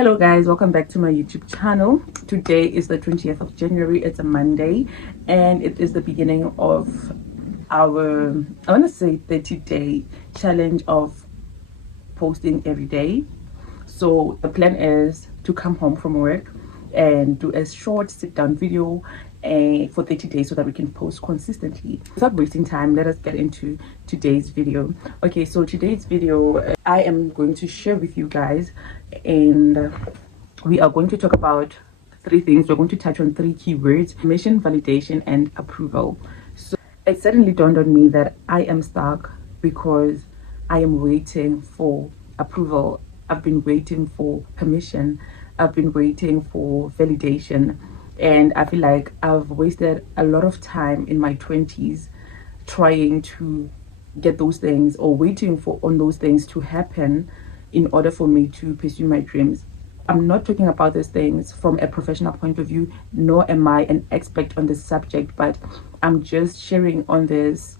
Hello guys, welcome back to my YouTube channel. Today is the 20th of January. It's a Monday and it is the beginning of our, I want to say, 30-day challenge of posting every day. So the plan is to come home from work and do a short sit down video for 30 days so that we can post consistently. Without wasting time, let us get into today's video. Okay, so today's video I am going to share with you guys, and we are going to talk about three things. We're going to touch on three keywords: permission, validation, and approval. So it suddenly dawned on me that I am stuck because I am waiting for approval. I've been waiting for permission. I've been waiting for validation. And I feel like I've wasted a lot of time in my 20s trying to get those things, or waiting on those things to happen in order for me to pursue my dreams. I'm not talking about these things from a professional point of view, nor am I an expert on this subject, but I'm just sharing on this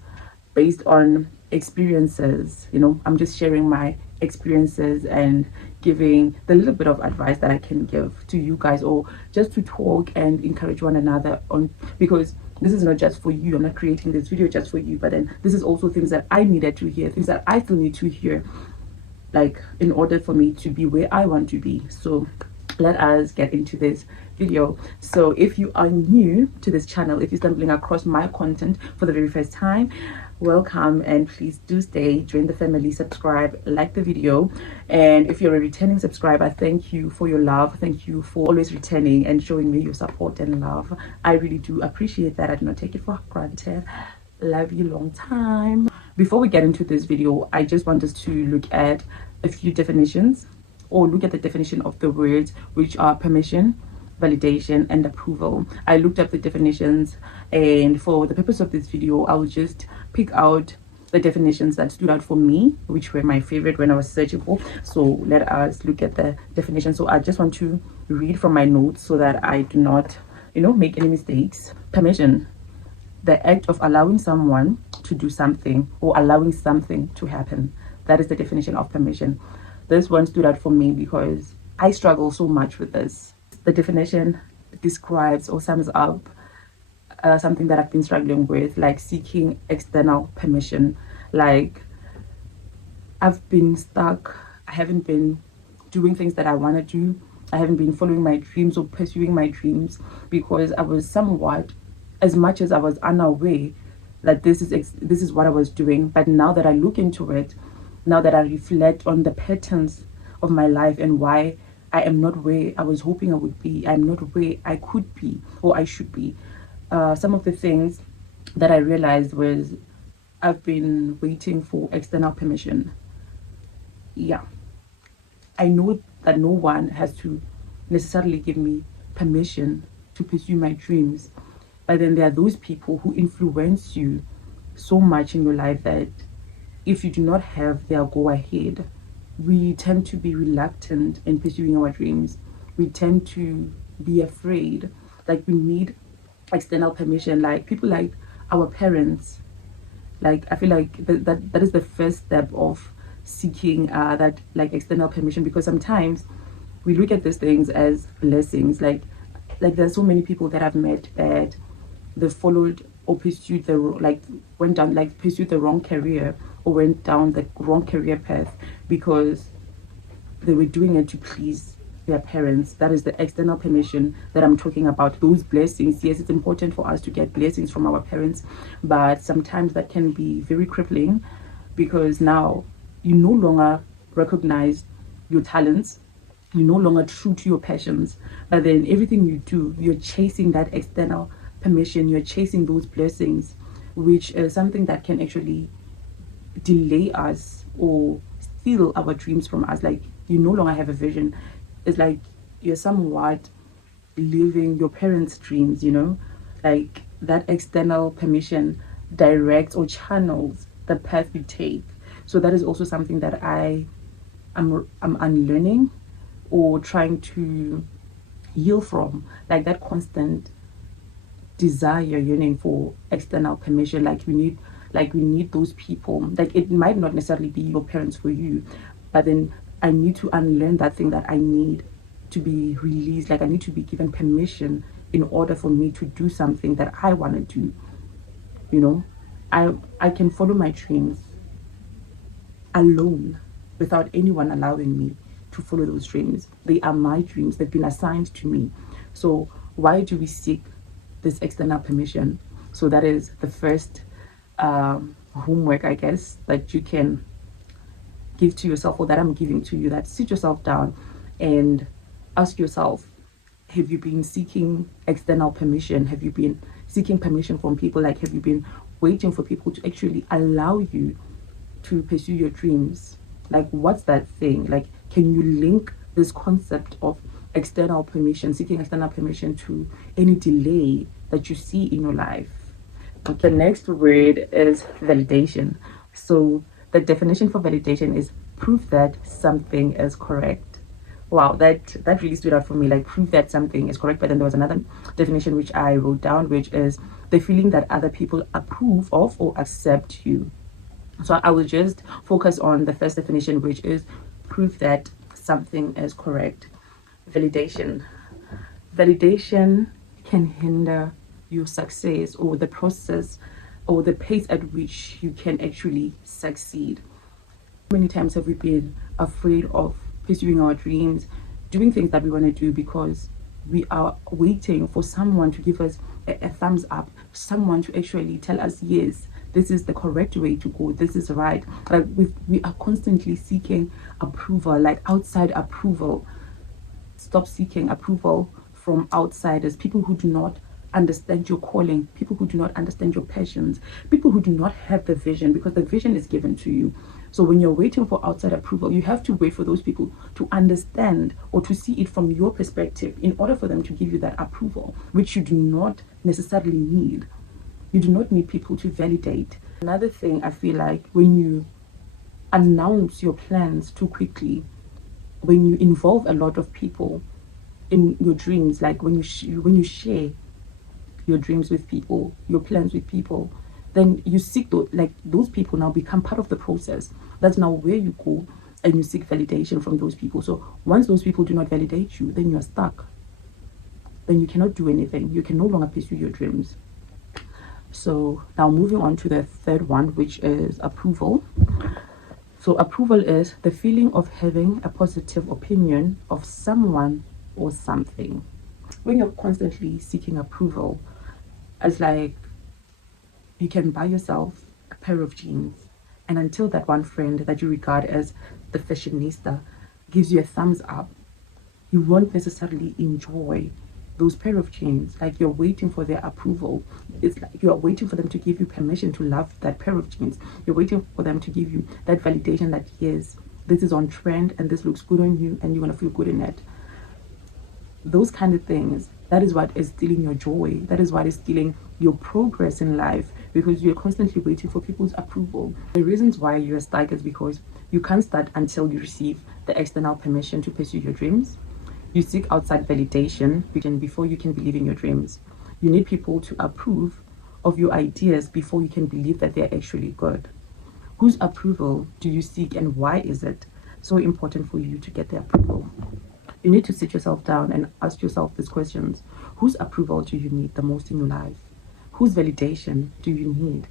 based on experiences. I'm just sharing my experiences and giving the little bit of advice that I can give to you guys, or just to talk and encourage one another on, because this is not just for you. I'm not creating this video just for you, but then this is also things that I needed to hear, things that I still need to hear, like in order for me to be where I want to be. So let us get into this video. So if you are new to this channel, if you're stumbling across my content for the very first time, welcome, and please do stay, join the family, subscribe, like the video. And if you're a returning subscriber, thank you for your love. Thank you for always returning and showing me your support and love. I really do appreciate that. I do not take it for granted. Love you long time. Before we get into this video, I just want us to look at a few definitions, or look at the definition of the words, which are permission, validation, and approval. I looked up the definitions, and for the purpose of this video, I'll just pick out the definitions that stood out for me, which were my favorite when I was searching for. So let us look at the definition. So I just want to read from my notes so that I do not make any mistakes. Permission: the act of allowing someone to do something, or allowing something to happen. That is the definition of permission. This one stood out for me because I struggle so much with this. The definition describes or sums up something that I've been struggling with, like seeking external permission. Like, I've been stuck. I haven't been doing things that I want to do. I haven't been following my dreams or pursuing my dreams because I was somewhat, as much as I was unaware that this is what I was doing. But now that I look into it, now that I reflect on the patterns of my life and why I am not where I was hoping I would be, I'm not where I could be or I should be. Some of the things that I realized was I've been waiting for external permission. Yeah, I know that no one has to necessarily give me permission to pursue my dreams, but then there are those people who influence you so much in your life that if you do not have their go ahead, we tend to be reluctant in pursuing our dreams. We tend to be afraid. Like, we need external permission, like people like our parents. Like, I feel like that is the first step of seeking that, like, external permission, because sometimes we look at these things as blessings. Like there's so many people that I've met that they followed or pursued pursued the wrong career, or went down the wrong career path because they were doing it to please their parents. That is the external permission that I'm talking about. Those blessings, yes, it's important for us to get blessings from our parents, but sometimes that can be very crippling, because now you no longer recognize your talents, you're no longer true to your passions, but then everything you do, you're chasing that external permission, you're chasing those blessings, which is something that can actually delay us or steal our dreams from us. Like, you no longer have a vision. It's like you're somewhat living your parents' dreams, like that external permission directs or channels the path you take. So that is also something that I'm unlearning, or trying to heal from, like that constant desire, yearning for external permission. Like, we need those people. Like, it might not necessarily be your parents for you, but then I need to unlearn that thing that I need to be released, like I need to be given permission in order for me to do something that I want to do. You know, I can follow my dreams alone without anyone allowing me to follow those dreams. They are my dreams, they've been assigned to me. So why do we seek this external permission? So that is the first homework, I guess, that you can give to yourself, or that I'm giving to you. That sit yourself down and ask yourself, have you been seeking external permission? Have you been seeking permission from people? Like, have you been waiting for people to actually allow you to pursue your dreams? Like, what's that thing? Like, can you link this concept of external permission, seeking external permission, to any delay that you see in your life? Okay. The next word is validation. So the definition for validation is proof that something is correct. Wow, that really stood out for me, like proof that something is correct. But then there was another definition which I wrote down, which is the feeling that other people approve of or accept you. So I will just focus on the first definition, which is proof that something is correct. Validation. Validation can hinder your success, or the process, or the pace at which you can actually succeed. How many times have we been afraid of pursuing our dreams, doing things that we want to do, because we are waiting for someone to give us a thumbs up, someone to actually tell us, yes, this is the correct way to go, this is right. Like we are constantly seeking approval, like outside approval. Stop seeking approval from outsiders, people who do not understand your calling, people who do not understand your passions, people who do not have the vision, because the vision is given to you. So when you're waiting for outside approval, you have to wait for those people to understand or to see it from your perspective in order for them to give you that approval, which you do not necessarily need. You do not need people to validate. Another thing, I feel like, when you announce your plans too quickly, when you involve a lot of people in your dreams, like when you share your dreams with people, your plans with people, then you seek those people now become part of the process. That's now where you go and you seek validation from those people. So once those people do not validate you, then you're stuck. Then you cannot do anything. You can no longer pursue your dreams. So now moving on to the third one, which is approval. So approval is the feeling of having a positive opinion of someone or something. When you're constantly seeking approval, it's like you can buy yourself a pair of jeans, and until that one friend that you regard as the fashionista gives you a thumbs up, you won't necessarily enjoy those pair of jeans. Like, you're waiting for their approval. It's like you're waiting for them to give you permission to love that pair of jeans. You're waiting for them to give you that validation that, yes, this is on trend and this looks good on you and you're gonna feel good in it. Those kind of things, that is what is stealing your joy. That is what is stealing your progress in life, because you're constantly waiting for people's approval. The reasons why you're stuck is because you can't start until you receive the external permission to pursue your dreams. You seek outside validation before you can believe in your dreams. You need people to approve of your ideas before you can believe that they're actually good. Whose approval do you seek, and why is it so important for you to get their approval? You need to sit yourself down and ask yourself these questions. Whose approval do you need the most in your life? Whose validation do you need?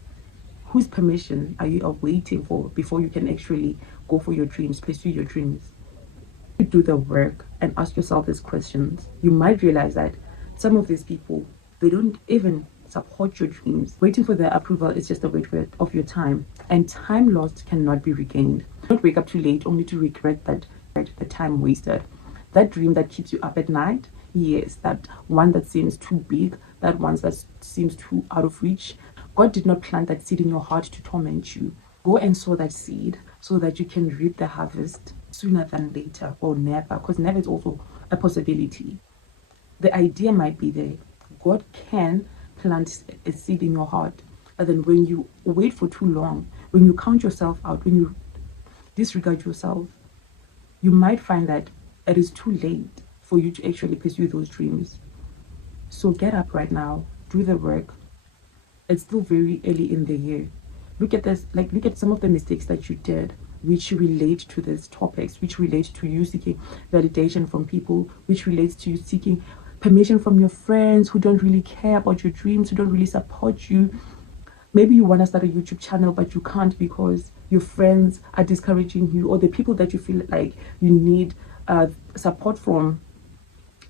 Whose permission are you waiting for before you can actually go for your dreams, pursue your dreams? You do the work and ask yourself these questions. You might realize that some of these people, they don't even support your dreams. Waiting for their approval is just a waste of your time, and time lost cannot be regained. Don't wake up too late only to regret the time wasted. That dream that keeps you up at night, yes, that one that seems too big, that one that seems too out of reach. God did not plant that seed in your heart to torment you. Go and sow that seed so that you can reap the harvest sooner than later, or never, because never is also a possibility. The idea might be there. God can plant a seed in your heart, but then when you wait for too long, when you count yourself out, when you disregard yourself, you might find that it is too late for you to actually pursue those dreams. So get up right now, do the work. It's still very early in the year. Look at this, look at some of the mistakes that you did which relate to these topics, which relate to you seeking validation from people, which relates to you seeking permission from your friends who don't really care about your dreams, who don't really support you. Maybe you want to start a YouTube channel, but you can't because your friends are discouraging you, or the people that you feel like you need support from,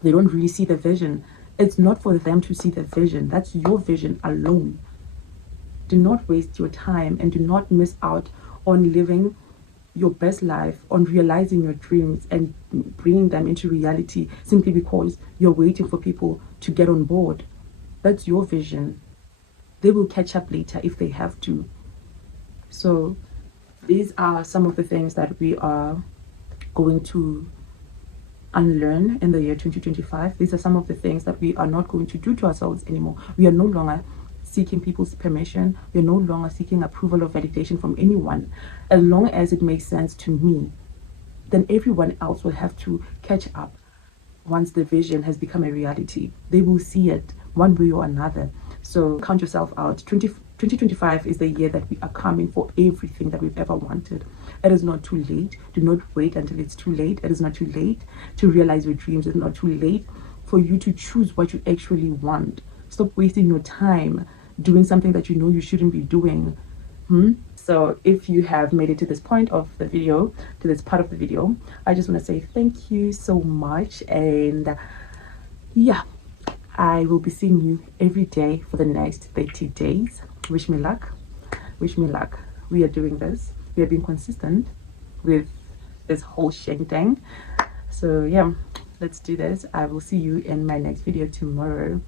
they don't really see the vision. It's not for them to see the vision. That's your vision alone. Do not waste your time and do not miss out on living your best life, on realizing your dreams and bringing them into reality simply because you're waiting for people to get on board. That's your vision. They will catch up later if they have to. So these are some of the things that we are going to unlearn in the year 2025. These are some of the things that we are not going to do to ourselves anymore. We are no longer seeking people's permission. We are no longer seeking approval or validation from anyone. As long as it makes sense to me, then everyone else will have to catch up. Once the vision has become a reality, they will see it one way or another. So count yourself out. 2025 is the year that we are coming for everything that we've ever wanted. It is not too late. Do not wait until it's too late. It is not too late to realize your dreams. It's not too late for you to choose what you actually want. Stop wasting your time doing something that you know you shouldn't be doing. So if you have made it to this point of the video, to this part of the video, I just want to say thank you so much. And yeah, I will be seeing you every day for the next 30 days. Wish me luck. Wish me luck. We are doing this. We are being consistent with this whole Sheng thing. So yeah, let's do this. I will see you in my next video tomorrow.